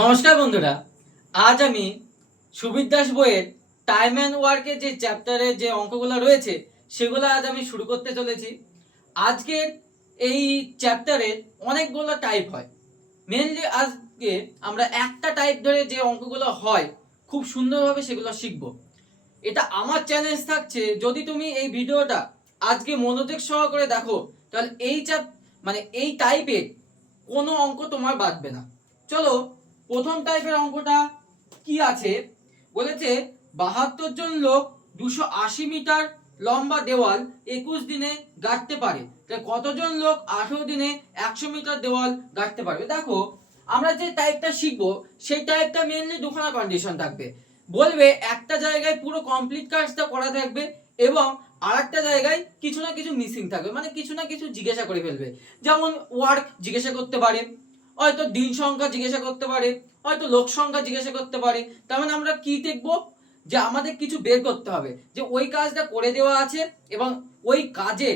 নমস্কার বন্ধুরা, আজ আমি সুবির দাস বইয়ের টাইম অ্যান্ড ওয়ার্কের যে চ্যাপ্টারে যে অঙ্কগুলো রয়েছে, সেগুলো আজ আমি শুরু করতে চলেছি। আজকের এই চ্যাপ্টারের অনেকগুলো টাইপ হয়। মেনলি আজকে আমরা একটা টাইপ ধরে যে অঙ্কগুলো হয়, খুব সুন্দরভাবে সেগুলো শিখব। এটা আমার চ্যালেঞ্জ থাকছে, যদি তুমি এই ভিডিওটা আজকে মনোযোগ সহকারে দেখো, তাহলে এই চ্যাপ মানে এই টাইপের কোনো অঙ্ক তোমার বাদবে না। চলো প্রথম টাইপের অঙ্কটা কি আছে? বলেছে, বাহাত্তর জন লোক দুশো আশি মিটার লম্বা দেওয়াল একুশ দিনে গাঁথতে পারে। কতজন লোক আঠেরো দিনে একশো মিটার দেওয়াল গাঁথতে পারবে? দেখো, আমরা যে টাইপটা শিখব, সেই টাইপটা মেনলি দুখানা কন্ডিশন থাকবে। বলবে, একটা জায়গায় পুরো কমপ্লিট কাজটা করা থাকবে এবং আর একটা জায়গায় কিছু না কিছু মিসিং থাকবে। মানে কিছু না কিছু জিজ্ঞাসা করে ফেলবে। যেমন ওয়ার্ক জিজ্ঞাসা করতে পারে। হয়তো দিন সংখ্যা জিজ্ঞাসা করতে পারে, হয়তো লোক সংখ্যা জিজ্ঞাসা করতে পারে। তার মানে আমরা কি দেখব? যে আমাদের কিছু বের করতে হবে। যে ওই কাজটা করে দেওয়া আছে এবং ওই কাজে,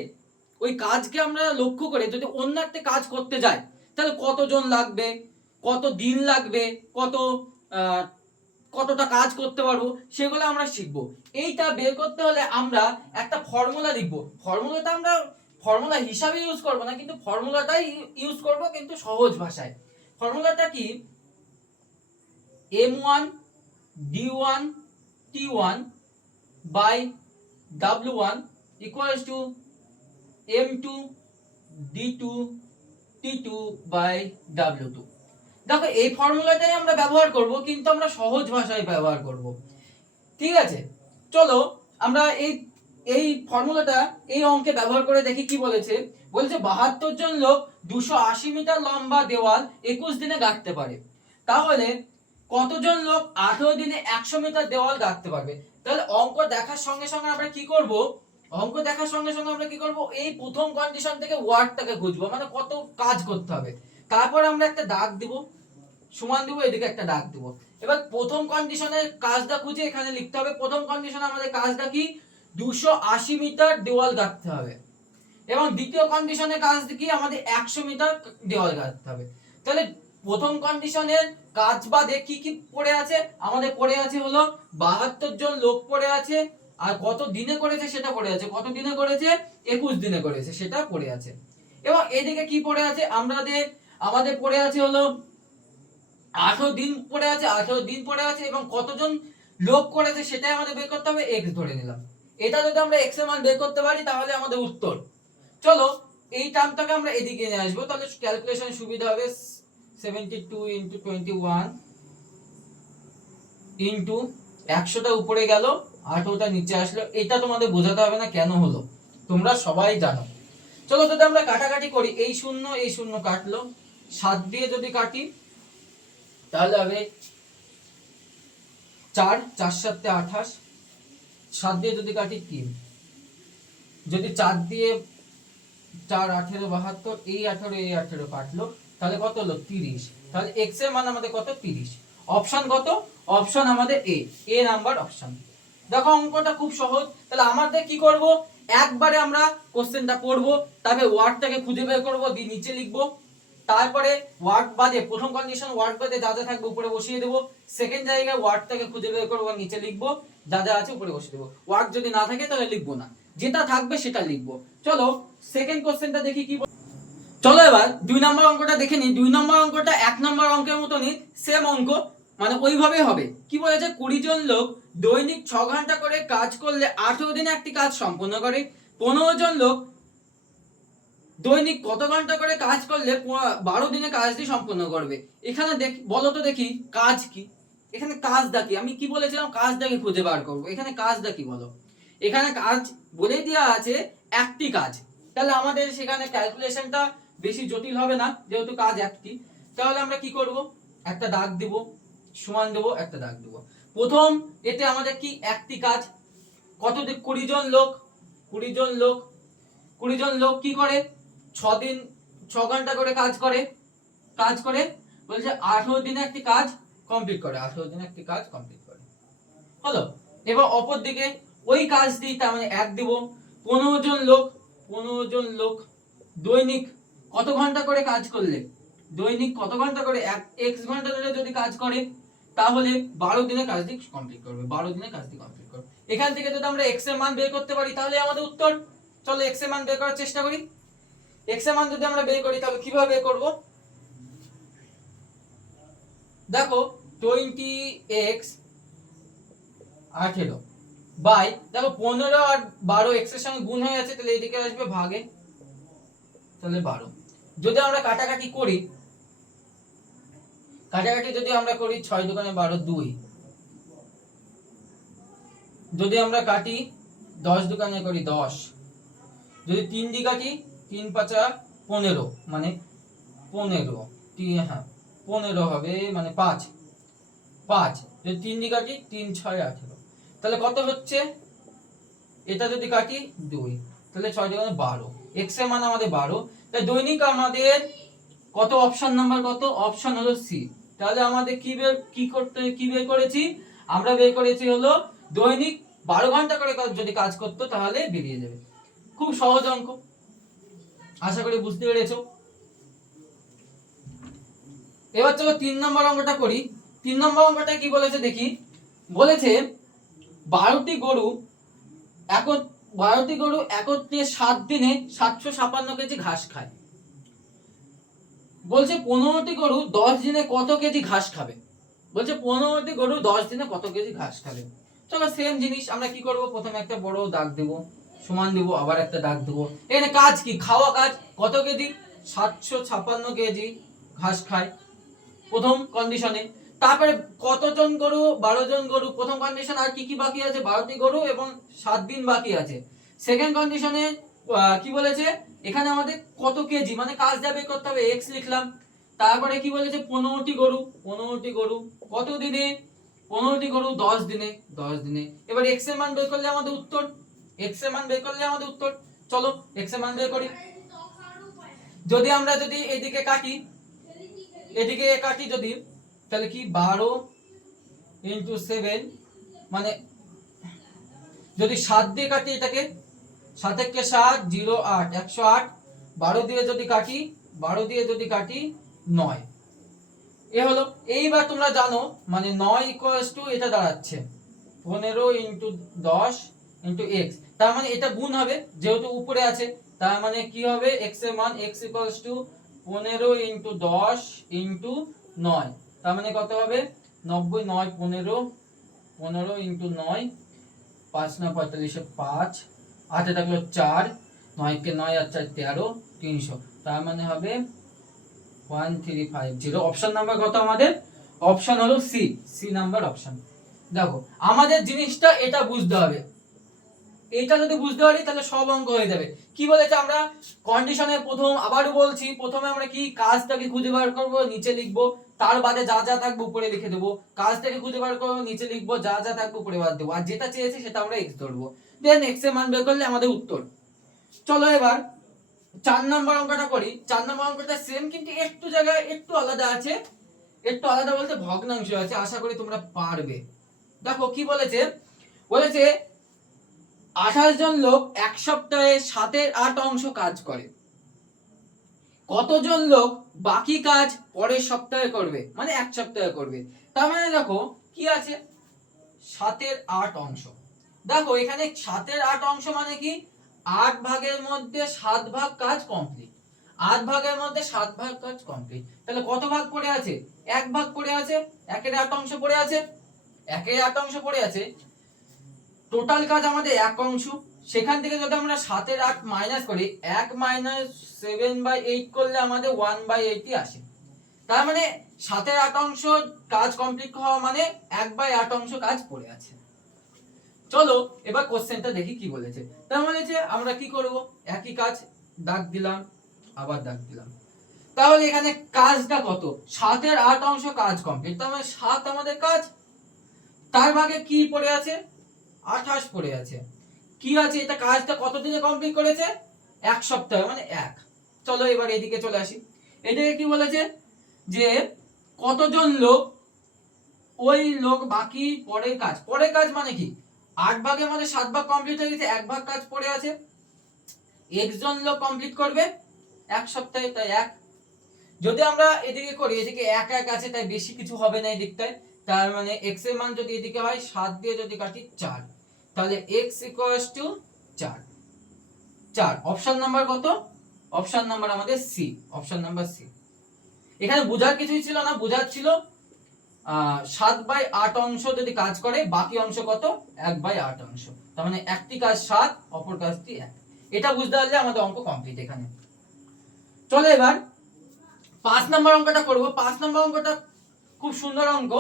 ওই কাজকে আমরা লক্ষ্য করে যদি অন্য একটা কাজ করতে যাই তাহলে কতজন লাগবে? কত দিন লাগবে? কত কতটা কাজ করতে পারব? সেগুলো আমরা শিখব। এইটা বের করতে হলে আমরা একটা ফর্মুলা লিখব। ফর্মুলাটা আমরা ফর্মুলা হিসাবে ইউজ করব না, কিন্তু ফর্মুলাটাই ইউজ করব কিন্তু সহজ ভাষায়। ফর্মুলাটা কি? M one D one T one by W one equals to M two D two T two by W two দেখো, এই ফর্মুলাটাই আমরা ব্যবহার করব, কিন্তু আমরা সহজ ভাষায় ব্যবহার করব। ঠিক আছে? চলো, আমরা এই এই ফর্মুলাটা এই অঙ্কে ব্যবহার করে দেখি কি বলেছে। বলছে বাহাত্তর জন লোক দুশো আশি মিটার লম্বা দেওয়াল একুশ দিনে গাঁথতে পারে। তাহলে কতজন লোক আঠেরো দিনে একশো মিটার দেওয়াল গাঁথতে পারবে? তাহলে অঙ্ক দেখার সঙ্গে সঙ্গে আমরা কি করব? অঙ্ক দেখার সঙ্গে সঙ্গে আমরা কি করব? এই প্রথম কন্ডিশন থেকে ওয়ার্ডটাকে খুঁজবো মানে কত কাজ করতে হবে। তারপর আমরা একটা দাগ দিব, সমান দিব, এদিকে একটা দাগ দিব। এবার প্রথম কন্ডিশনের কাজটা খুঁজে এখানে লিখতে হবে। প্রথম কন্ডিশনে আমাদের কাজটা কি? দুশো আশি মিটার দেওয়াল গাঁথতে হবে। এবং দ্বিতীয় কন্ডিশনের কাজ কি? আমাদের একশো মিটার দেওয়াল গাঁথতে হবে। তাহলে প্রথম কন্ডিশনের কাজ বাদে কি কি পড়ে আছে? আমাদের পড়ে আছে হলো বাহাত্তর জন লোক পড়ে আছে, আর কত দিনে করেছে সেটা পড়ে আছে। কত দিনে করেছে? একুশ দিনে করেছে, সেটা পড়ে আছে। এবং এদিকে কি পড়ে আছে? আমাদের আমাদের পড়ে আছে হলো আঠারো দিন পড়ে আছে, আঠারো দিন পড়ে আছে, এবং কতজন লোক করেছে সেটাই আমাদের বের করতে হবে। এক্স ধরে নিলাম। এটা যদি আমরা এক্সের মান বের করতে পারি, তাহলে আমাদের উত্তর। চলো, এই টার্মটাকে আমরা এদিকে নিয়ে আসব। তাহলে ক্যালকুলেশন সুবিধা হবে seventy two into twenty one into উপরে গেল আঠেরোটা নিচে আসলো। এটা তোমাদের বোঝাতে হবে না কেন হলো। তোমরা সবাই জানো। চলো, যদি আমরা কাটাকাটি করি, এই শূন্য এই শূন্য কাটলো। সাত দিয়ে যদি কাটি, তাহলে হবে চার চার সাতে আঠাশ সাত দিয়ে যদি কাটি তিন। যদি চার দিয়ে চার আঠেরো বাহাত্তর, এই আঠেরো এই আঠেরো কাটলো, তাহলে কত হলো? তিরিশ। তাহলে এক্সের মান আমাদের কত? তিরিশ। অপশন কত? অপশন আমাদের এ এ নাম্বার অপশন। দেখো অঙ্কটা খুব সহজ। তাহলে আমাদের কি করব? একবারে আমরা কোশ্চেনটা পড়ব, তারপরে ওয়ার্ডটাকে খুঁজে বের করব, দিয়ে নিচে লিখব। তারপরে ওয়ার্ড বাদে, প্রথম কন্ডিশন ওয়ার্ড বাদে যা যা থাকবে উপরে বসিয়ে দেবো। সেকেন্ড জায়গায় ওয়ার্ডটাকে খুঁজে বের করব, নিচে লিখব। যা যা আছে উপরে বসে দেবো। ওয়ার্ক যদি না থাকে তাহলে লিখব না। যেটা থাকবে সেটা লিখব। চলো সেকেন্ড কোশ্চেনটা দেখি কি চলো এবার, দুই নম্বর অঙ্কটা দেখে নিই। দুই নম্বর অঙ্কটা এক নম্বর অঙ্কের মতো মতনই সেম অঙ্ক মানে ওইভাবেই হবে। কি বলেছে? কুড়ি জন লোক দৈনিক ছ ঘণ্টা করে কাজ করলে আঠেরো দিনে একটি কাজ সম্পন্ন করে। পনেরো জন লোক দৈনিক কত ঘণ্টা করে কাজ করলে বারো দিনে কাজটি সম্পন্ন করবে? এখানে দেখ বলো তো দেখি, কাজ কি? এখানে কাজটা কি আমি কি বলেছিলাম? কাজটাকে খুঁজে বার করব। এখানে কাজটা কি বলো। এখানে কাজ বলে দেওয়া আছে একটি কাজ। তাহলে আমাদের সেখানে ক্যালকুলেশনটা বেশি জটিল হবে না, যেহেতু কাজ একটি। তাহলে আমরা কি করব? একটা দাগ দিব, সমান দেব, একটা দাগ দেব। প্রথম, এতে আমাদের কি? একটি কাজ। কত কুড়ি জন লোক, কুড়ি জন লোক, কুড়ি জন লোক কি করে? ছ দিন, ছ ঘণ্টা করে কাজ করে। কাজ করে, বলছে আঠেরো দিনে একটি কাজ কমপ্লিট করে, আঠেরো দিনে একটি কাজ কমপ্লিট করে। হলো? এবার অপর দিকে ওই কাজটি তার মানে এক দিব, পনেরো জন লোক, পনেরো জন লোক দৈনিক কত ঘণ্টা করে কাজ করলে? দৈনিক কত ঘণ্টা করে? এক এক্স ঘণ্টা ধরে যদি কাজ করে, তাহলে বারো দিনে কাজটি কমপ্লিট করবে, বারো দিনে কাজটি কমপ্লিট করবে। এখান থেকে যদি আমরা এক্সের মান বের করতে পারি, তাহলে আমাদের উত্তর। চলো এক্সের মান বের করার চেষ্টা করি। এক্সের মান যদি আমরা বের করি, তাহলে কীভাবে বের করব? দেখো টোয়েন্টি এক্স আঠেরো। বাই দেখো পনেরো আর বারো এক্সের সঙ্গে গুণ হয়ে যাচ্ছে তাহলে এদিকে আসবে ভাগে, তাহলে বারো। যদি আমরা কাটাকাটি করি, কাটাকাটি যদি আমরা করি ছয় দোকানে বারো দুই। যদি আমরা কাটি দশ দোকানে করি দশ। যদি তিন কাটি, তিন পাঁচা পনেরো মানে পনেরো হ্যাঁ। পনেরো হবে মানে পাঁচ। পাঁচ, যদি তিন দি কাটি, তিন ছয় আঠেরো। তাহলে কত হচ্ছে? এটা যদি কাটি দুই, তাহলে ছয় দোকানে বারো। এক্সের মান আমাদের বারো। তাই দৈনিক আমাদের কত? অপশন নাম্বার কত? অপশন হলো সি তাহলে আমাদের কি বের, কি করতে, কি বের করেছি? আমরা বের করেছি হলো দৈনিক বারো ঘণ্টা করে যদি কাজ করতো তাহলে বেরিয়ে যাবে। খুব সহজ অঙ্ক। আশা করি বুঝতে পেরেছ। এবার চলো তিন নম্বর অঙ্কটা করি। তিন নম্বর অঙ্কটা কি বলেছে দেখি? বলেছে, বারোটি গরু এক বারোটি গরু একত্রে সাত দিনে সাতশো ছাপান্ন কেজি ঘাস খায়। বলছে, পনেরোটি গরু দশ দিনে কত কেজি ঘাস খাবে? বলছে, পনেরোটি গরু দশ দিনে কত কেজি ঘাস খাবে? চলো সেম জিনিস, আমরা কি করব? প্রথমে একটা বড় দাগ দেব, সমান দেব, আবার একটা দাগ দেবো। এখানে কাজ কি? খাওয়া কাজ, কত কেজি? সাতশো ছাপান্ন কেজি ঘাস খায়। প্রথম কন্ডিশনে তারপরে কতজন গরু বারো জন গরু, প্রথম কন্ডিশন আর কি কি বাকি আছে? বারোটি গরু এবং সাত দিন বাকি আছে। সেকেন্ড কন্ডিশনে কি বলেছে? এখানে আমাদের কত কেজি মানে কাজ যাবে করতে হবে এক্স লিখলাম। তারপরে কি বলেছে? পনেরোটি গরু পনেরোটি গরু, কত দিনে? পনেরোটি গরু, দশ দিনে দশ দিনে। এবার এক্সের মান বের করলে আমাদের উত্তর? এক্সের মান বের করলে আমাদের উত্তর? চলো এক্সের মান বের করি। যদি আমরা যদি এদিকে কাটি এদিকে কাটি যদি, তাহলে কি বারো ইন্টু সেভেন মানে যদি সাত দিয়ে কাটি এটাকে সাত একে সাত, জিরো আট, একশো আট, বারো দিয়ে যদি কাটি, বারো দিয়ে যদি কাটি নয়। এ হলো, এইবার তোমরা জানো মানে নয় ইকুয়ালস টু এটা দাঁড়াচ্ছে। পনেরো ইন্টু দশ ইন্টু এক্স তার মানে এটা গুণ হবে, যেহেতু উপরে আছে, তার মানে কি হবে এক্সের মান এক্স ইকুয়ালস টু পনেরো ইন্টু দশ ইন্টু নয়। তার মানে কত হবে? নব্বই নয় পনেরো পনেরো ইন্টু নয়, পাঁচ নয় পঁয়তাল্লিশে পাঁচ হাতে থাকল চার, নয়কে নয় আর চার তেরো, তিনশো। তার মানে হবে one three five zero option number কত আমাদের? অপশন হলো সি সি নাম্বার অপশন দেখো, আমাদের জিনিসটা এটা বুঝতে হবে। এটা যদি বুঝতে পারি, তাহলে সব অঙ্ক হয়ে যাবে। কি বলেছে আমরা? কন্ডিশনের প্রথম আবারও বলছি, প্রথমে আমরা কি কাজটাকে খুঁজে বার করব, নিচে লিখব, তার বাদে যা যা থাকবে উপরে লিখে দেবো। কাজটাকে খুঁজে বার করব, নিচে লিখব, যা যা থাকবে উপরে বাদ দেবো। আর যেটা চেয়েছি সেটা আমরা এক্স ধরবো। দেন এক্সের মান বের করলে আমাদের উত্তর। চলো এবার চার নম্বর অঙ্কটা করি। চার নম্বর অঙ্কটা সেম কিন্তু একটু জায়গায় একটু আলাদা আছে। একটু আলাদা বলতে ভগ্নাংশ আছে, আশা করি তোমরা পারবে। দেখো, কি বলেছে? বলেছে আঠাশ জন লোক এক সপ্তাহে সাতের আট অংশ কাজ করে। কতজন লোক বাকি কাজ পরের সপ্তাহে করবে? মানে এক সপ্তাহে করবে। তার মানে দেখো, কি আছে? সাতের আট অংশ। দেখো, এখানে সাতের আট অংশ মানে কি? আট ভাগের মধ্যে সাত ভাগ কাজ কমপ্লিট আট ভাগের মধ্যে সাত ভাগ কাজ কমপ্লিট তাহলে কত ভাগ পড়ে আছে? এক ভাগ পড়ে আছে, একের আট অংশ পড়ে আছে, একের আট অংশ পড়ে আছে টোটাল কাজ আমাদের এক অংশ। সেখান থেকে যদি আমরা সাতের আট মাইনাস করি, এক মাইনাস সেভেন বাই এইট করলে আমাদের ওয়ান বাই এইটই আসে। তার মানে সাতের আট অংশ কাজ কমপ্লিট হওয়া মানে এক বাই আট অংশ কাজ পড়ে আছে। চলো, এবার কোশ্চেনটা দেখি কি বলেছে। তার মানে যে আমরা কি করব? একই কাজ, দাগ দিলাম, আবার দাগ দিলাম। তাহলে এখানে কাজটা কত? সাতের আট অংশ কাজ কমপ্লিট তার মানে সাত আমাদের কাজ। তার ভাগে কি পড়ে আছে? আঠাশ পড়ে আছে। কি আছে? এটা কাজটা কতদিনে কমপ্লিট করেছে? এক সপ্তাহে মানে এক। চলো এবার এদিকে চলে আসি। এদিকে কি বলেছে? যে কতজন লোক ওই লোক বাকি পরের কাজ? পরের কাজ মানে কি? আট ভাগের মধ্যে সাত ভাগ কমপ্লিট হয়ে গেছে, এক ভাগ কাজ পড়ে আছে। একজন লোক কমপ্লিট করবে এক সপ্তাহে, তাই এক। যদি আমরা এদিকে করি, এদিকে এক এক আছে, তাই বেশি কিছু হবে না এই দিকটায়। তার মানে এক্সের মান যদি এদিকে হয়, সাত দিয়ে যদি কাটি চার। তাহলে এক্স ইকুয়ালস টু চার। চার অপশন নাম্বার কত? অপশন নাম্বার আমাদের সি অপশন নাম্বার সি এখানে বোঝার কিছুই ছিল না, বোঝার ছিল সাত বাই আট অংশ যদি কাজ করে, বাকি অংশ কত? এক বাই আট অংশ। তার মানে একটি কাজ সাত, অপর কাজটি এক। এটা বুঝতে পারলে আমাদের অঙ্ক কমপ্লিট এখানে। চলো এবার, পাঁচ নম্বর অঙ্কটা করব। পাঁচ নম্বর অঙ্কটা খুব সুন্দর অঙ্ক।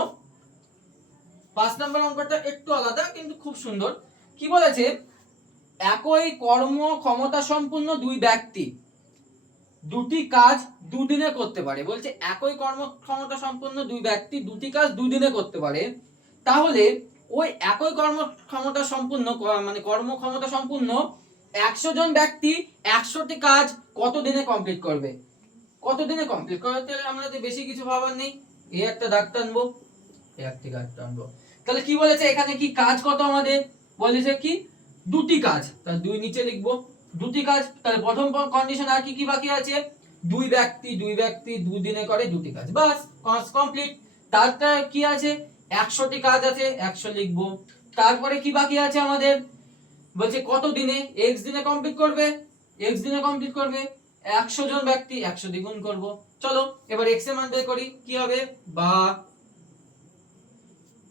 পাঁচ নম্বর অঙ্কটা একটু আলাদা, কিন্তু খুব সুন্দর। কি বলেছে? একই কর্ম ক্ষমতা সম্পূর্ণ দুই ব্যক্তি। দুটি কাজ দুদিনে করতে পারে। বলছে, একই কর্ম ক্ষমতা সম্পন্ন দুই ব্যক্তি, দুটি কাজ দুদিনে করতে পারে। তাহলে, ওই একই কর্ম ক্ষমতা সম্পূর্ণ মানে কর্ম ক্ষমতা সম্পূর্ণ একশো জন ব্যক্তি একশোটি কাজ কত দিনে কমপ্লিট করবে কত দিনে কমপ্লিট করতে আমাদের বেশি কিছু ভাবার নেই। এই একটা দাগ টানবো, এই একটি দাগ টানবো। তাহলে কি বলেছে? এখানে কি কাজ কত আমাদের? বলেছে কি? দুটি কাজ। তাহলে দুই নিচে লিখব। দুটি কাজ, তাহলে প্রথম কন্ডিশন আর কি কি বাকি আছে? দুই ব্যক্তি দুই ব্যক্তি দুদিনে করে দুটি কাজ। বাস কমপ্লিট তারটা কি আছে? একশোটি কাজ আছে, একশো লিখব। তারপরে কি বাকি আছে আমাদের? বলছে কত দিনে? এক্স দিনে কমপ্লিট করবে? এক্স দিনে কমপ্লিট করবে? একশো জন ব্যক্তি, একশো দ্বিগুণ করব। চলো, এবার এক্সের মান বের করি। কি হবে? বা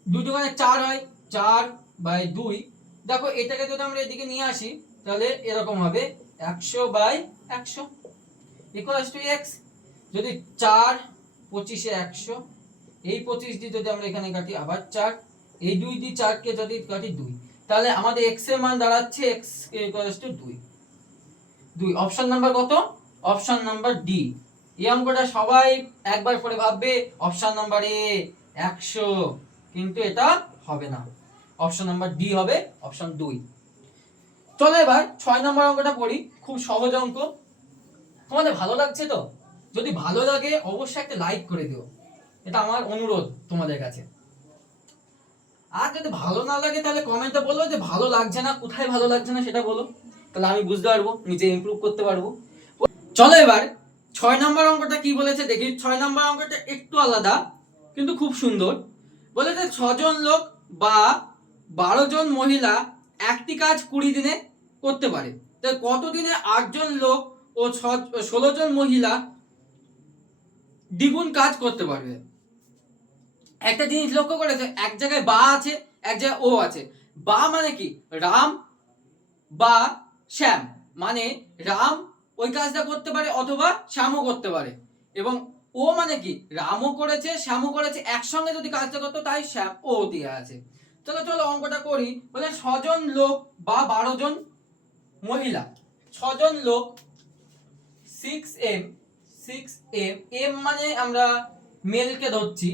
দুই দোকানে চার হয়, চার বাই দুই। দেখো, এটাকে যদি আমরা এদিকে নিয়ে আসি, তাহলে এরকম হবে একশো বাই একশো। ইকুয়ালস টু এক্স যদি চার পঁচিশে একশো, এই পঁচিশ দিয়ে যদি আমরা এখানে কাটি আবার চার, এই দুই দিয়ে চারকে যদি কাটি দুই, তাহলে আমাদের এক্সের মান দাঁড়াচ্ছে এক্স ইকুয়ালস টু দুই। দুই অপশন নাম্বার কত? অপশন নাম্বার ডি এই অঙ্কটা সবাই একবার করে ভাববে অপশন নাম্বার এ একশো। কিন্তু এটা হবে না। অপশন নাম্বার ডি হবে অপশন দুই। চলো এবার ছয় নম্বর অঙ্কটা পড়ি, খুব সহজ অঙ্ক। তোমাদের ভালো লাগছে তো? যদি ভালো লাগে, অবশ্যই একটা লাইক করে দিও। এটা আমার অনুরোধ তোমাদের কাছে। আর যদি ভালো না লাগে, তাহলে কমেন্টে বলো যে ভালো লাগছে না, কোথায় ভালো লাগছে না সেটা বলো। তাহলে আমি বুঝতে পারব, নিজে ইমপ্রুভ করতে পারব। চলো এবার ছয় নম্বর অঙ্কটা কি বলেছে? দেখি, ছয় নম্বর অঙ্কটা একটু আলাদা, কিন্তু খুব সুন্দর। বলেছে ছজন লোক বা বারো জন মহিলা একটি কাজ কুড়ি দিনে করতে পারে। তো কত দিনে আটজন লোক ও ছ- ষোলো জন মহিলা দ্বিগুণ কাজ করতে পারবে? একটা জিনিস লক্ষ্য করেছে, এক জায়গায় বা আছে, এক জায়গায় ও আছে। বা মানে কি? রাম বা শ্যাম। মানে রাম ওই কাজটা করতে পারে অথবা শ্যামও করতে পারে। এবং ও মানে কি? রামও করেছে, শ্যামও করেছে, একসঙ্গে যদি কাজটা করতো তাই শ্যাম ও দিয়ে আছে। চলো চলো অঙ্কটা করি। বলে ছজন লোক বা বারো জন মহিলা, ছজন লোক six M six M M মানে আমরা মেলকে ধরছি,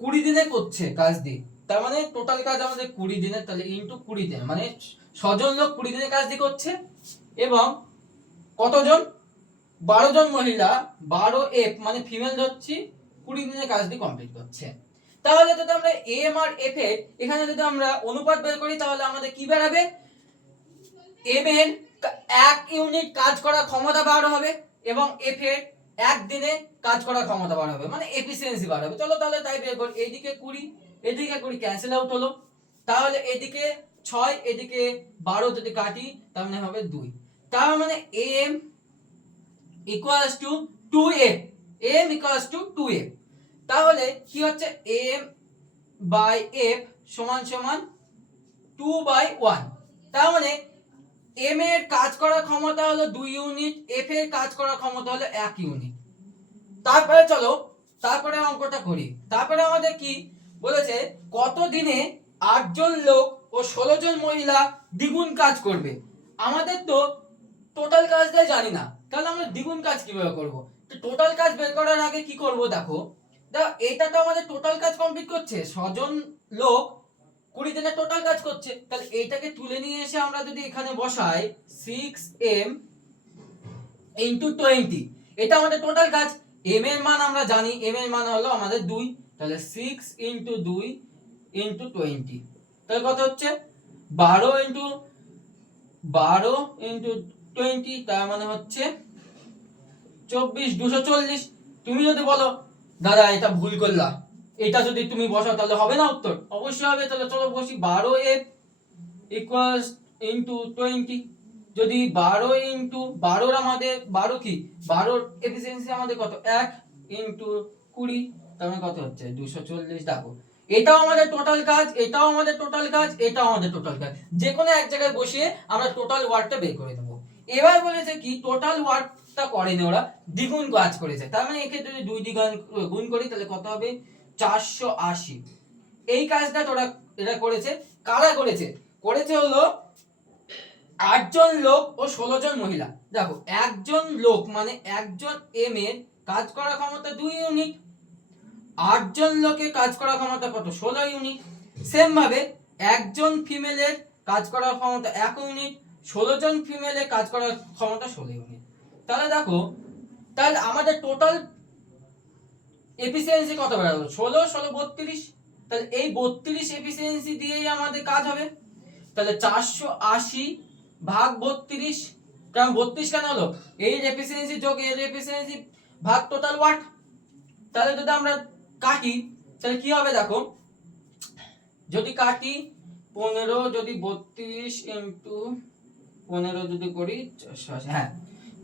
কুড়ি দিনে করছে কাজ দিয়ে। তার মানে টোটাল কাজ আমাদের কুড়ি দিনে, তাহলে ইন্টু কুড়ি দিনে মানে ছজন লোক কুড়ি দিনে কাজ দিয়ে করছে, এবং কতজন? বারো জন মহিলা, বারো এফ মানে ফিমেল ধরছি, কুড়ি দিনে কাজটি কমপ্লিট করছে। তাহলে যদি আমরা এম আর এফ এর এখানে যদি আমরা অনুপাত বের করি, তাহলে আমাদের কি বেরাবে? এম এর এক ইউনিট কাজ করার ক্ষমতা বার হবে এবং এফ এর একদিনে কাজ করার ক্ষমতা বার হবে মানে এফিসিয়েন্সি বার হবে। চলো তাহলে তাই বের করি। এইদিকে কুড়ি এদিকে কুড়ি ক্যান্সেল আউট হলো। তাহলে এদিকে ছয়, এদিকে বারো যদি কাটি তার মানে হবে দুই। তার মানে M equals to two F M equals to two F তাহলে কি হচ্ছে? এম বাই এফ সমান সমান টু বাই ওয়ান তার মানে এম এর কাজ করার ক্ষমতা হলো দুই ইউনিট এফ এর কাজ করার ক্ষমতা হলো এক ইউনিট তারপরে চলো, তারপরে অঙ্কটা করি। তারপরে আমাদের কি? বলেছে কত দিনে আটজন লোক ও ষোলো জন মহিলা দ্বিগুণ কাজ করবে। আমাদের তো টোটাল কাজটাই জানি না। তাহলে আমরা দ্বিগুণ কাজ কীভাবে করব? তো টোটাল কাজ বের করার আগে কি করব দেখো? দেখো এটা তো আমাদের টোটাল কাজ কমপ্লিট করছে। ছজন লোক কুড়ি দিনে টোটাল কাজ করছে। তাহলে এইটাকে তুলে নিয়ে এসে আমরা যদি এখানে বসাই সিক্স এম ইন্টু টোয়েন্টি এটা আমাদের টোটাল কাজ। এম এর মান আমরা জানি এম এর মান হলো আমাদের দুই। তাহলে সিক্স ইন্টু দুই ইন্টু টোয়েন্টি তাহলে কত হচ্ছে? বারো ইন্টু বারো ইন্টু টোয়েন্টি, তার মানে হচ্ছে চব্বিশ, দুশো চল্লিশ। তুমি যদি বলো, দাদা, এটা ভুল করলা। এটা যদি তুমি বসাও, তাহলে হবে না উত্তর? অবশ্যই হবে। তাহলে চলো বসি। বারো এফ ইকুয়ালস ইন্টু টোয়েন্টি যদি বারো ইন্টু বারোর আমাদের, বারো কি? বারোর এফিসিয়েন্সি আমাদের কত? এক ইন্টু কুড়ি। তার মানে কত হচ্ছে? দুশো চল্লিশ। দেখো, এটাও আমাদের টোটাল কাজ, এটাও আমাদের টোটাল কাজ, এটাও আমাদের টোটাল কাজ। যে কোনো এক জায়গায় বসিয়ে আমরা টোটাল ওয়ার্কটা বের করে দেবো। এবার বলেছে কি টোটাল ওয়ার্কটা করেনি ওরা, দ্বিগুণ কাজ করেছে। তার মানে এক্ষেত্রে যদি দুই দ্বিগুণ গুণ করি, তাহলে কত হবে? চারশো আশি। এই কাজটা তোরা, এরা করেছে। কারা করেছে? করেছে হলো আটজন লোক ও ষোলো জন মহিলা। দেখো, একজন লোক মানে একজন এম এর কাজ করার ক্ষমতা দুই ইউনিট। আটজন লোকের কাজ করার ক্ষমতা কত? ষোলো ইউনিট। সেম ভাবে একজন ফিমেলের কাজ করার ক্ষমতা এক ইউনিট। ষোলো জন ফিমেলের কাজ করার ক্ষমতা ষোলো ইউনিট তাহলে দেখো, তাহলে আমাদের টোটাল এফিসিয়েন্সি কত বেড়ালো ষোলো ষোলো, বত্রিশ? তাহলে এই বত্রিশ এফিসিয়েন্সি দিয়েই আমাদের কাজ হবে। তাহলে চারশো আশি ভাগ বত্রিশ, কারণ বত্রিশ কেন হলো? এই এফিসিয়েন্সি যোগ, এর এফিসিয়েন্সি ভাগ টোটাল ওয়াট তাহলে যদি আমরা কাটি, তাহলে কি হবে দেখো? যদি কাটি, পনেরো, যদি বত্রিশ ইন্টু পনেরো যদি করি হ্যাঁ।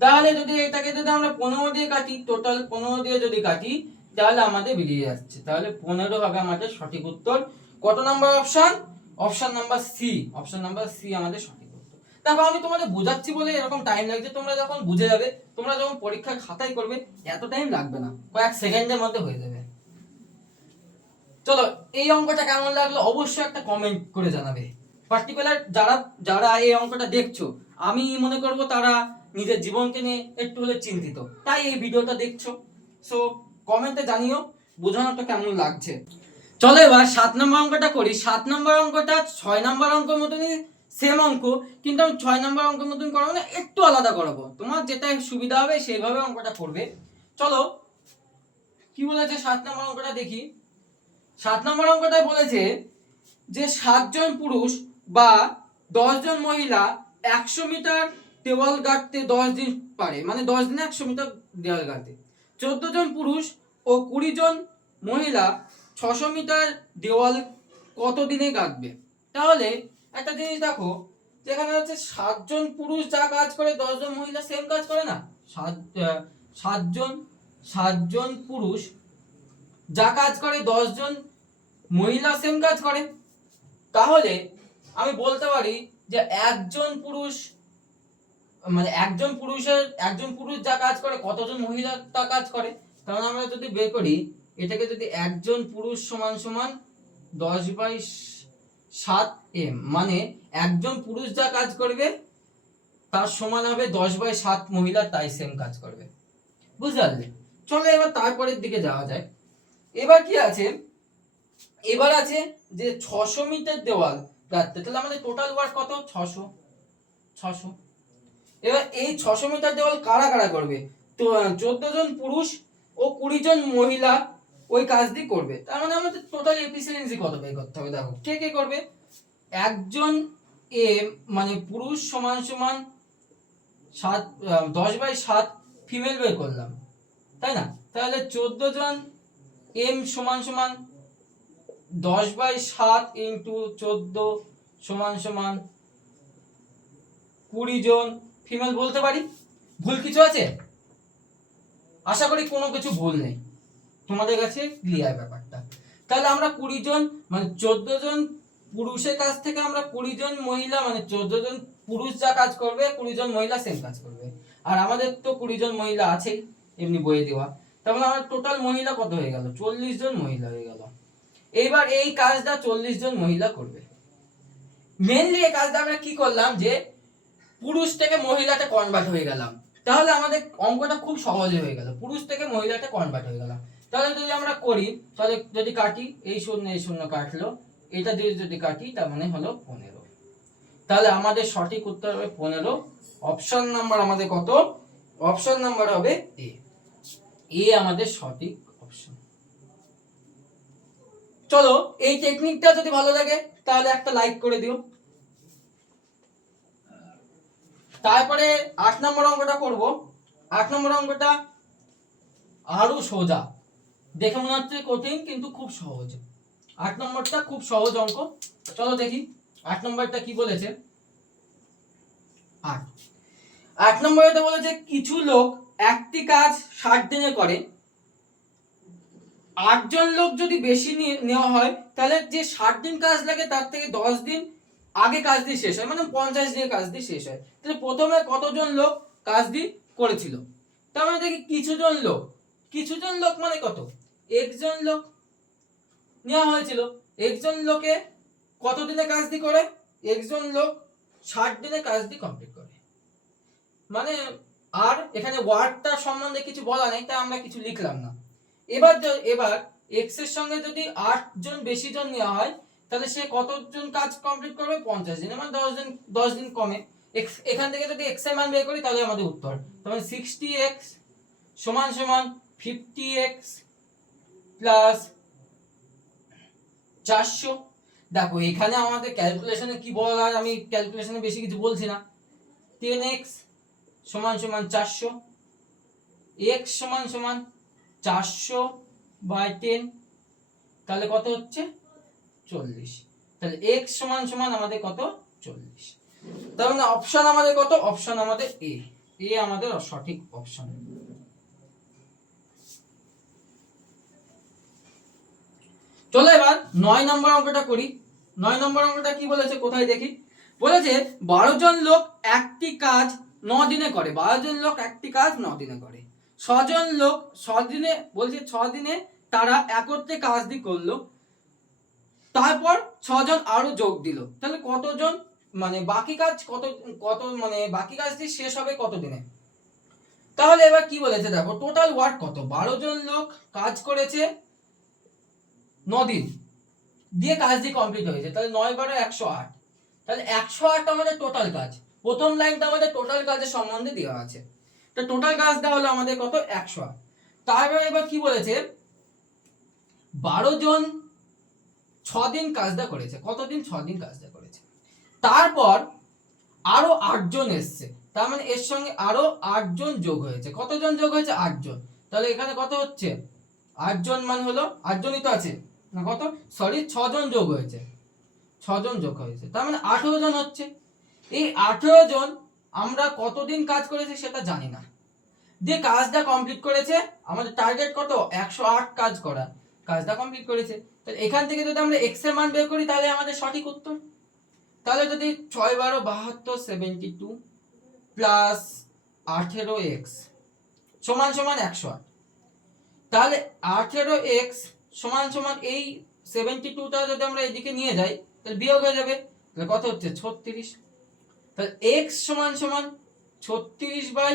তাহলে যদি এটাকে যদি আমরা পনেরো দিয়ে কাটি টোটাল পনেরো দিয়ে যদি কাটি, তাহলে আমাদের বেরিয়ে যাচ্ছে। তাহলে পনেরো হবে আমাদের সঠিক উত্তর। কত number option? Option number C. Option number C আমাদের সঠিক উত্তর। দেখো, আমি তোমাদের বোঝাচ্ছি বলে এরকম টাইম লাগছে, তোমরা যখন বুঝে যাবে, তোমরা যখন পরীক্ষার খাতায় করবে, এত টাইম লাগবে না। কয়েক সেকেন্ডের মধ্যে হয়ে যাবে। চলো, এই অঙ্কটা কেমন লাগল অবশ্যই একটা কমেন্ট করে জানাবে। পার্টিকুলার যারা যারা এই অঙ্কটা দেখছ, আমি মনে করব তারা নিজের জীবনকে নিয়ে একটু হলে চিন্তিত। তাই এই ভিডিওটা দেখছ। সো কমেন্টে জানিও, বোঝানোটা কেমন লাগছে? চলো এবার সাত নম্বর অঙ্কটা করি। সাত নম্বর অঙ্কটা ছয় নম্বর অঙ্কের মতনই সেম অঙ্ক, কিন্তু আমি ছয় নম্বর অঙ্কের মতন করাবো না, একটু আলাদা করাবো। তোমার যেটা সুবিধা হবে সেইভাবে অঙ্কটা করবে। চলো, কি বলেছে সাত নম্বর অঙ্কটা দেখি। সাত নম্বর অঙ্কটায় বলেছে যে সাতজন পুরুষ বা দশজন মহিলা একশো মিটার দেওয়াল গাঁটতে দশ দিন পারে। মানে দশ দিনে একশো মিটার দেওয়াল গাঁটতে। চোদ্দ জন পুরুষ ও কুড়ি জন মহিলা ছশো মিটার দেওয়াল কত দিনে গাঁথবে তাহলে একটা জিনিস দেখো, যেখানে হচ্ছে সাতজন পুরুষ যা কাজ করে দশজন মহিলা সেম কাজ করে না? সাত সাতজন সাতজন পুরুষ যা কাজ করে দশজন মহিলা সেম কাজ করে। তাহলে আমি বলতে পারি যে একজন পুরুষ মানে একজন পুরুষের, একজন পুরুষ যা কাজ করে, কতজন মহিলা তা কাজ করে? কারণ আমরা যদি বের করি, এটাকে যদি একজন পুরুষ সমান সমান দশ বাই সাত এম মানে একজন পুরুষ যা কাজ করবে, তার সমান হবে দশ বাই সাত মহিলা তাই সেম কাজ করবে। বুঝতে পারলে চলো এবার তারপরের দিকে যাওয়া যায় এবার কি আছে? এবার আছে যে ছশো মিটার দেওয়াল গাঁথতে তাহলে আমাদের টোটাল ওয়ার্ক কত? ছশো। ছশো। এবার এই ছশো মিটার দেওয়াল কারা কারা করবে? তো চোদ্দ জন পুরুষ ও কুড়ি জন মহিলা ওই কাজটি করবে। তার মানে আমাদের টোটাল এফিসিয়েন্সি কত বের করতে হবে? দেখো, কে কে করবে? একজন এ মানে পুরুষ সমান সমান সাত দশ বাই সাত ফিমেল বের করলাম। তাই না? তাহলে চোদ্দ জন এম সমান সমান দশ বাই সাত ইন্টু চোদ্দ সমান সমান কুড়ি জন ফিমেল বলতে পারি? ভুল কিছু আছে? আশা করি কোনো কিছু ভুল নেই। তোমাদের কাছে ক্লিয়ার ব্যাপারটা। তাহলে আমরা কুড়ি জন মানে চোদ্দ জন পুরুষের কাছ থেকে আমরা কুড়ি জন মহিলা মানে চোদ্দ জন পুরুষ যা কাজ করবে, কুড়ি জন মহিলা সেম কাজ করবে। আর আমাদের তো কুড়ি জন মহিলা আছেই, এমনি বইয়ে দেওয়া। তাহলে আমার টোটাল মহিলা কত হয়ে গেল? চল্লিশ জন মহিলা হয়ে গেল। এইবার এই কাজটা চল্লিশ জন মহিলা করবে। মেনলি এই কাজটা আমরা কি করলাম যে, পুরুষ থেকে মহিলাতে কনভার্ট হয়ে গেলাম। তাহলে আমাদের অঙ্কটা খুব সহজে হয়ে গেল। পুরুষ থেকে মহিলাতে কনভার্ট হয়ে গেলাম। তাহলে যদি আমরা করি, তাহলে যদি কাটি, এই শূন্য এই শূন্য কাটলো। এটা দিয়ে যদি কাটি, তার মানে হলো পনেরো। তাহলে আমাদের সঠিক উত্তর হবে পনেরো। অপশন নাম্বার আমাদের কত? অপশন নাম্বার হবে এ এ আমাদের সঠিক চলো, এই টেকনিকটা যদি ভালো লাগে, তাহলে একটা লাইক করে দিও। তারপরে আট নম্বর অঙ্কটা করব। আট নম্বর অঙ্কটা আরও সোজা। দেখে মনে হচ্ছে কঠিন, কিন্তু খুব সহজ। আট নম্বরটা খুব সহজ অঙ্ক। চলো দেখি, আট নম্বরটা কি বলেছে? আট। আট নম্বরে বলেছে, কিছু লোক একটি কাজ ষাট দিনে করে। আটজন লোক যদি বেশি নেওয়া হয়, তাহলে যে ষাট দিন কাজ লাগে, তার থেকে দশ দিন আগে কাজ দিয়ে শেষ হয় মানে পঞ্চাশ দিনে কাজ দিয়ে শেষ হয়। তাহলে প্রথমে কতজন লোক কাজ দিয়ে করেছিল? তার মানে দেখি কিছুজন লোক কিছুজন লোক মানে কত? একজন লোক নেওয়া হয়েছিল। একজন লোকে কত দিনে কাজ দিয়ে করে? একজন লোক ষাট দিনে কাজ দিয়ে কমপ্লিট করে। মানে আর এখানে ওয়ার্ডটার সম্বন্ধে কিছু বলা নেই, তাই আমরা কিছু লিখলাম না। এবার এবার এক্সের সঙ্গে যদি আট জন বেশি জন নেওয়া হয়, তাহলে সে কতজন কাজ কমপ্লিট করবে? পঞ্চাশ দিনে মানে দশ দিন দশ দিন কমে। এক্স এখান থেকে যদি এক্সের মান বের করি, তাহলে আমাদের উত্তর। তাহলে সিক্সটি এক্স সমান সমান ফিফটি এক্স প্লাস চারশো। দেখো, এখানে আমাদের ক্যালকুলেশনে কি বলার আমি ক্যালকুলেশনে বেশি কিছু বলছি না। টেন এক্স সমান সমান চারশো। এক্স সমান সমান চারশো বাই টেন তাহলে কত হচ্ছে? চল্লিশ। তাহলে এক্স সমান সমান আমাদের কত? চল্লিশ। তার মানে অপশন আমাদের কত? অপশন আমাদের এ এ আমাদের সঠিক অপশন চলো এবার নয় নম্বর অঙ্কটা করি। নয় নম্বর অঙ্কটা কি বলেছে কোথায় দেখি? বলেছে বারো জন লোক একটি কাজ ন দিনে করে। বারো জন লোক একটি কাজ ন দিনে করে। ছজন লোক, ছদিনে, বলছে ছ দিনে তারা একত্রে কাজটি করল। তারপর ছজন আরও যোগ দিল। তাহলে কতজন? মানে বাকি কাজ কত কত মানে বাকি কাজটি শেষ হবে কত দিনে তাহলে এবার কি বলেছে দেখো টোটাল ওয়ার্ক কত? বারো জন লোক কাজ করেছে দিন দিয়ে কাজটি কমপ্লিট হয়েছে। তাহলে নয় বারো, একশো আট। তাহলে একশো আট আমাদের টোটাল কাজ। প্রথম লাইনটা আমাদের টোটাল কাজের সম্বন্ধে দেওয়া আছে। তো টোটাল কাজটা হলো আমাদের কত? একশো আট। তারপরে এবার কি বলেছে? বারো জন ছ দিন কাজটা করেছে। কতদিন? ছ দিন কাজটা করেছে। তারপর আরও আটজন এসছে। তার মানে এর সঙ্গে আরও আটজন যোগ হয়েছে। কতজন যোগ হয়েছে? আটজন তাহলে এখানে কত হচ্ছে? আটজন মানে হলো আটজনই তো আছে। না কত? সরি ছজন যোগ হয়েছে। ছজন যোগ হয়েছে। তার মানে আঠেরো জন হচ্ছে। এই আঠেরো জন আমরা কতদিন কাজ করেছি সেটা জানি না। দিয়ে কাজটা কমপ্লিট করেছে, আমাদের টার্গেট কত? একশো আট কাজ করা। কাজটা কমপ্লিট করেছে। তাহলে এখান থেকে যদি আমরা এক্সের মান বের করি, তাহলে আমাদের সঠিক উত্তর? তাহলে যদি ছয় বারো বাহাত্তর সেভেন্টি টু প্লাস আঠেরো এক্স সমান সমান একশো আট। তাহলে আঠেরো এক্স সমান সমান এই সেভেন্টি টুটা যদি আমরা এদিকে নিয়ে যাই, তাহলে বিয়োগ হয়ে যাবে। তাহলে কত হচ্ছে? ছত্রিশ। তাহলে এক্স সমান সমান ছত্রিশ বাই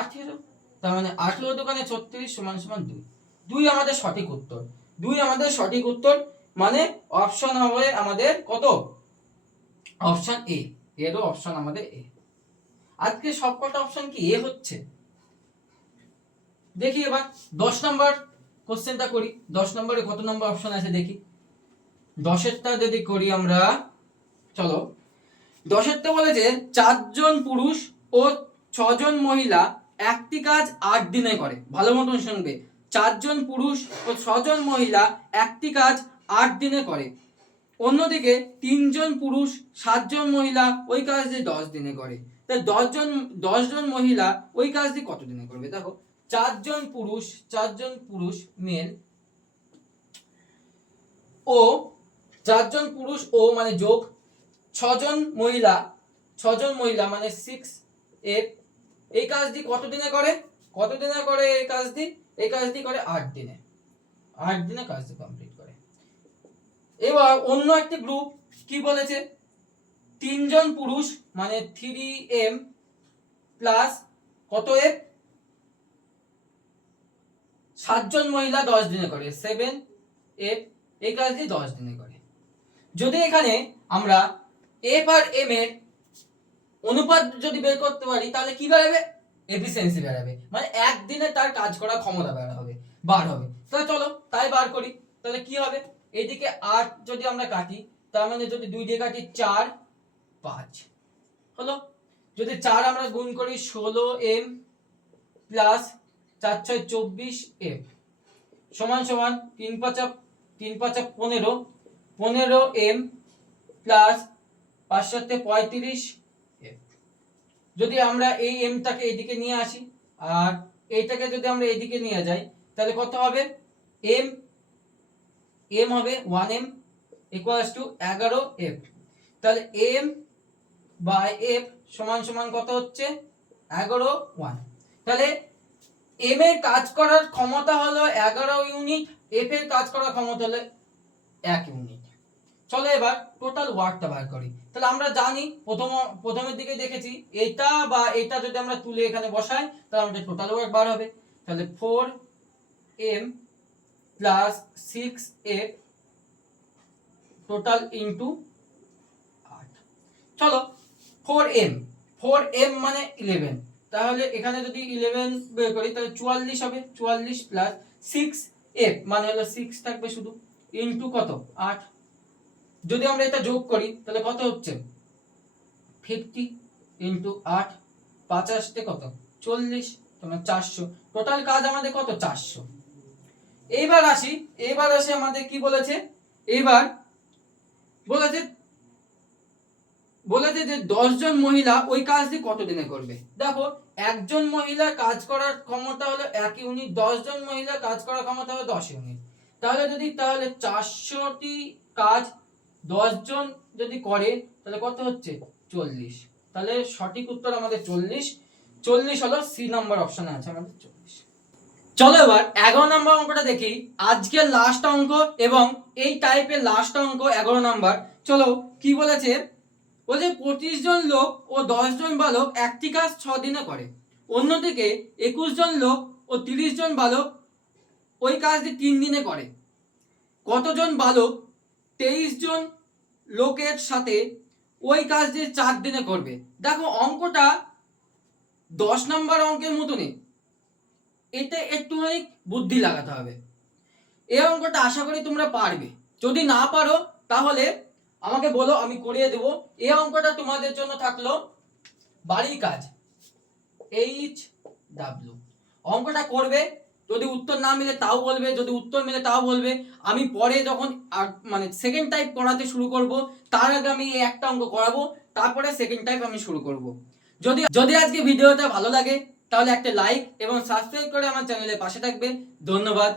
আঠেরো। তার মানে আঠেরো দোকানে ছত্রিশ সমান সমান দুই। দুই আমাদের সঠিক উত্তর। দুই আমাদের সঠিক উত্তর মানে অপশন হবে আমাদের কত? অপশন এ এরও অপশন আমাদের এ আজকে সবকটা অপশন কি? এ হচ্ছে। দেখি এবার। দশ নম্বর কোশ্চেনটা করি। দশ নম্বরে কত নম্বর অপশন আছে দেখি। দশেরটা যদি করি আমরা, চলো। দশেরটা বলেছে চারজন পুরুষ ও ছজন মহিলা একটি কাজ আট দিনে করে। ভালো মতন শুনবে। চারজন পুরুষ ও ছজন মহিলা একটি কাজ আট দিনে করে। অন্যদিকে তিনজন পুরুষ, সাতজন মহিলা ওই কাজটি দশ দিনে করে। তাই দশজন দশজন মহিলা ওই কাজটি কত দিনে করবে? দেখো, চারজন পুরুষ চারজন পুরুষ মেল ও চারজন পুরুষ ও মানে যোগ ছজন মহিলা ছজন মহিলা মানে সিক্স এফ এই কাজটি কত দিনে করে? কত দিনে করে এই কাজটি? এই কাজটি করে আট দিনে। আট দিনে কাজটি কমপ্লিট করে। এবার অন্য একটি গ্রুপ কি বলেছে? তিনজন পুরুষ মানে থ্রি এম প্লাস কত এফ সাতজন মহিলা দশ দিনে করে। সেভেন এফ এই কাজটি দশ দিনে করে। যদি এখানে আমরা এফ আর এম এর অনুপাত যদি বের করতে পারি, তাহলে কি বেড়াবে এফিসিয়েন্সি বেড়াবে মানে একদিনে তার কাজ করার ক্ষমতা বেড়া হবে, বার হবে। তাহলে চলো, তাই বার করি। তাহলে কি হবে? এইদিকে আট যদি আমরা কাটি, তার মানে যদি দুই দিয়ে কাটি চার, পাঁচ। হলো? যদি চার আমরা গুণ করি ষোলো এম প্লাস চার ছয় চব্বিশ এফ সমান সমান তিন পাঁচা তিন পাঁচা পনেরো পনেরো এম প্লাস পাঁচ সাথে পঁয়ত্রিশ যদি আমরা এই এমটাকে এদিকে নিয়ে আসি, আর এইটাকে যদি আমরা এদিকে নিয়ে যাই, তাহলে কত হবে? এম এম হবে ওয়ান এম ইকুয়ালস টু এগারো এফ তাহলে এম বাই এফ সমান সমান কত হচ্ছে? এগারো ওয়ান তাহলে এম এর কাজ করার ক্ষমতা হলো এগারো ইউনিট এফ এর কাজ করার ক্ষমতা হলো এক ইউনিট চলো এবার টোটাল ওয়ার্কটা বার করি। তাহলে আমরা জানি, প্রথম, প্রথমের দিকে দেখেছি, এটা বা এটা যদি আমরা তুলে এখানে বসাই, তাহলে আমাদের টোটাল ওয়ার্ক বার হবে। তাহলে four M plus six F total into আট। চলো ফোর এম ফোর এম মানে ইলেভেন তাহলে এখানে যদি ইলেভেন বের করি, তাহলে চুয়াল্লিশ হবে। চুয়াল্লিশ প্লাস সিক্স এফ মানে হলো সিক্স থাকবে শুধু। ইন্টু কত? আট। যদি আমরা এটা যোগ করি, তাহলে কত হচ্ছে? ফিফটি ইন্টু আট পাঁচাশতে কত? চল্লিশ তোমার চারশো। টোটাল কাজ আমাদের কত? চারশো। এইবার আসি এইবার আসি আমাদের কি বলেছে? এইবার বলেছে বলেছে যে দশজন মহিলা ওই কাজটি কত দিনে করবে? দেখো, একজন মহিলা কাজ করার ক্ষমতা হলো এক ইউনিট, দশজন মহিলা কাজ করার ক্ষমতা হলো দশ ইউনিট। তাহলে যদি, তাহলে চারশোটি কাজ দশজন যদি করে, তাহলে কত হচ্ছে? চল্লিশ। তাহলে সঠিক উত্তর আমাদের চল্লিশ। চল্লিশ হলো সি নাম্বার অপশনে আছে আমাদের চল্লিশ। চলো এবার এগারো নম্বর অঙ্কটা দেখি। আজকের লাস্ট অঙ্ক এবং এই টাইপের লাস্ট অঙ্ক এগারো নাম্বার চলো, কি বলেছে? বলছে পঁচিশ জন লোক ও দশ জন বালক একটি কাজ ছ দিনে করে। অন্যদিকে একুশ জন লোক ও তিরিশ জন বালক ওই কাজটি তিন দিনে করে। কতজন বালক তেইশ জন লোকের সাথে ওই কাজ কাজটি চার দিনে করবে। দেখো, অঙ্কটা দশ নম্বর অঙ্কের মতনই। এতে একটুখানি বুদ্ধি লাগাতে হবে। এই অঙ্কটা আশা করি তোমরা পারবে। যদি না পারো, তাহলে আমাকে বলো, আমি করিয়ে দেবো। এই অঙ্কটা তোমাদের জন্য থাকল বাড়ির কাজ এইচ ডাব্লিউ অঙ্কটা করবে যদি উত্তর না মিলে তাও বলবে, যদি উত্তর মিলে তাও বলবে। আমি পরে যখন মানে সেকেন্ড টাইপ করাতে শুরু করব, তার আগে আমি এই একটা অঙ্ক করাবো, তারপরে সেকেন্ড টাইপ আমি শুরু করব। যদি যদি আজকে ভিডিওটা ভালো লাগে, তাহলে একটা লাইক এবং সাবস্ক্রাইব করে আমার চ্যানেলের পাশে থাকবে। ধন্যবাদ।